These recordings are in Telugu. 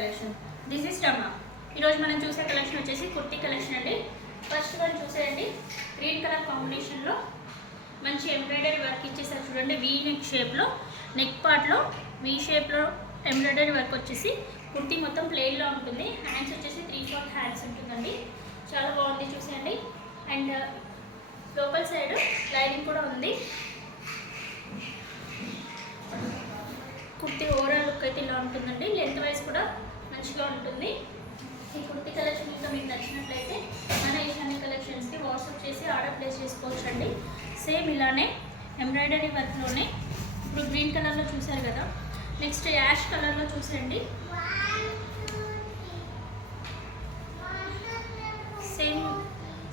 కలెక్షన్. This is Rama. ఈరోజు మనం చూసే కలెక్షన్ వచ్చేసి కుర్తీ కలెక్షన్ అండి. ఫస్ట్ వన్ చూసేయండి, గ్రీన్ కలర్ కాంబినేషన్లో మంచి ఎంబ్రాయిడరీ వర్క్ ఇచ్చేసారు చూడండి. వీ నెక్ షేప్లో, నెక్ పార్ట్లో వీ షేప్లో ఎంబ్రాయిడరీ వర్క్ వచ్చేసి కుర్తీ మొత్తం ప్లెయిన్లో ఉంటుంది. హ్యాండ్స్ వచ్చేసి 3/4 హ్యాండ్స్ ఉంటుందండి. చాలా బాగుంది చూసేయండి. అండ్ లోపల సైడ్ లైనింగ్ కూడా ఉంది. కుర్తీ ఓవరాల్ లుక్ అయితే ఇలా ఉంటుందండి. లెంత్ వైజ్ కూడా మంచిగా ఉంటుంది. ఈ కుర్తీ కలెక్షన్ ఇంకా మీకు నచ్చినట్లయితే మన ఈశాన్య కలెక్షన్స్కి వాట్సాప్ చేసి ఆర్డర్ ప్లేస్ చేసుకోవచ్చు అండి. సేమ్ ఇలానే ఎంబ్రాయిడరీ వర్క్లోనే ఇప్పుడు గ్రీన్ కలర్లో చూసారు కదా, నెక్స్ట్ యాష్ కలర్లో చూసేయండి.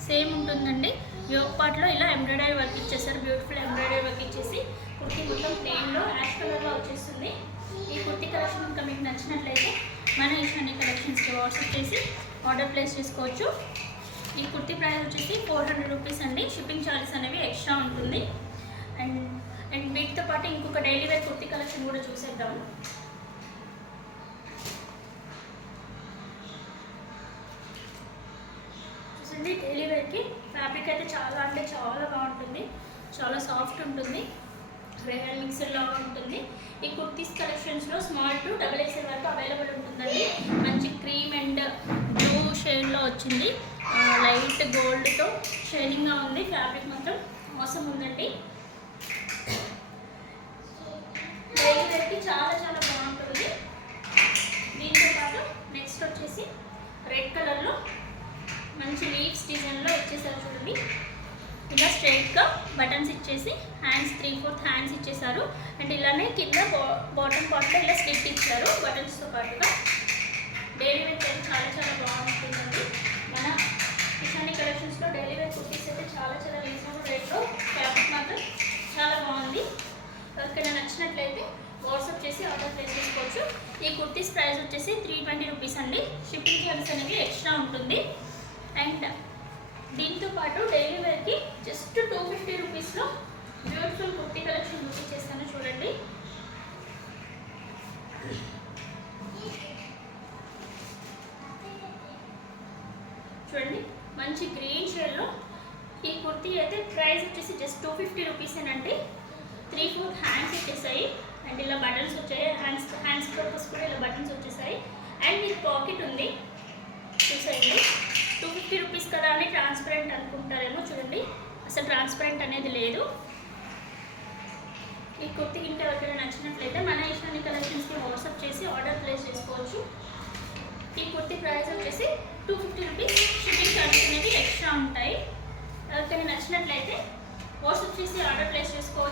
సేమ్ ఉంటుందండి. యోగ్ పార్ట్లో ఇలా ఎంబ్రాయిడరీ వర్క్ ఇచ్చేసారు. బ్యూటిఫుల్ ఎంబ్రాయిడరీ వర్క్ ఇచ్చేసి కుర్తీ మొత్తం ప్లెయిన్లో యాష్ కలర్లో వచ్చేస్తుంది. ఈ కుర్తీ కలెక్షన్ ఇంకా మీకు నచ్చినట్లయితే మన ఈశాన్య కలెక్షన్స్కి వాట్సాప్ చేసి ఆర్డర్ ప్లేస్ చేసుకోవచ్చు. ఈ కుర్తీ ప్రైస్ వచ్చేసి 400 రూపీస్ అండి. షిప్పింగ్ ఛార్జెస్ అనేవి ఎక్స్ట్రా ఉంటుంది. అండ్ వీటితో పాటు ఇంకొక డైలీ వేర్ కుర్తీ కలెక్షన్ కూడా చూసేద్దాము. చూసండి, డైలీ వేర్కి ఫ్యాబ్రిక్ అయితే చాలా అంటే చాలా బాగుంటుంది. చాలా సాఫ్ట్ ఉంటుంది. రేహన్ మిక్సర్ లాగా ఉంటుంది. ఈ కుర్తీస్ కలెక్షన్స్లో స్మాల్ టు XXL వరకు అవైలబుల్ ఉంటుందండి. మంచి క్రీమ్ అండ్ బ్లూ షేడ్లో వచ్చింది. లైట్ గోల్డ్తో షైనింగ్గా ఉంది. ఫ్యాబ్రిక్ మాత్రం మోసం ఉందండి. డైలీ వేర్కి చాలా చాలా బాగుంటుంది. దీంతో పాటు నెక్స్ట్ వచ్చేసి రెడ్ కలర్లో మంచి లీవ్స్ డిజైన్లో ఇచ్చేసారు చూడండి. ఇలా స్ట్రైట్గా బటన్స్ ఇచ్చేసి హ్యాండ్స్ 3/4 హ్యాండ్స్ ఇచ్చేసారు. అండ్ ఇలానే కింద బాటమ్ పార్ట్లో ఇలా స్లిట్ ఇచ్చారు బటన్స్తో పాటుగా. డైలీ వేర్ అయితే చాలా చాలా బాగుంటుందండి. మన ఈశాన్య కలెక్షన్స్లో డైలీ వేర్ కుర్తీస్ అయితే చాలా చాలా రీజనబుల్ రేట్లో, ఫ్యాబ్రిక్ మాత్రం చాలా బాగుంది. ఎవరికైనా నచ్చినట్లయితే వాట్సాప్ చేసి ఆర్డర్ ప్లేస్ చేసుకోవచ్చు. ఈ కుర్తీస్ ప్రైస్ వచ్చేసి 320 రూపీస్ అండి. షిప్పింగ్ ఛార్జెస్ అనేవి ఎక్స్ట్రా ఉంటుంది. అండ్ దీంతో పాటు డైలీ వేర్కి జస్ట్ 250 రూపీస్లో బ్యూటిఫుల్ కుర్తీ కలెక్షన్ చూపించేస్తాను చూడండి. చూడండి, మంచి గ్రీన్ షేడ్లో ఈ కుర్తీ అయితే ప్రైస్ వచ్చేసి జస్ట్ 250 రూపీసేనండి. 3/4 హ్యాండ్స్ వచ్చేసాయి. అండ్ ఇలా బటన్స్ వచ్చాయి. హ్యాండ్స్ పర్పస్ కూడా ఇలా బటన్స్ వచ్చేసాయి. అండ్ మీకు పాకెట్ ఉంది చూసేయండి. 250 రూపీస్ కదా అని ట్రాన్స్పరెంట్ అనుకుంటారేమో, చూడండి అసలు ట్రాన్స్పరెంట్ అనేది లేదు. ఈ కుర్తీ ఇంటి ఎవరికైనా నచ్చినట్లయితే మన ఈశాన్య కలెక్షన్స్కి వాట్సాప్ చేసి ఆర్డర్ ప్లేస్ చేసుకోవచ్చు. ఈ కుర్తీ ప్రైస్ వచ్చేసి 250 రూపీస్. షిప్పింగ్ ఛార్జెస్ అనేది ఎక్స్ట్రా ఉంటాయి. ఎవరికైనా నచ్చినట్లయితే వాట్సాప్ చేసి ఆర్డర్ ప్లేస్ చేసుకోవచ్చు.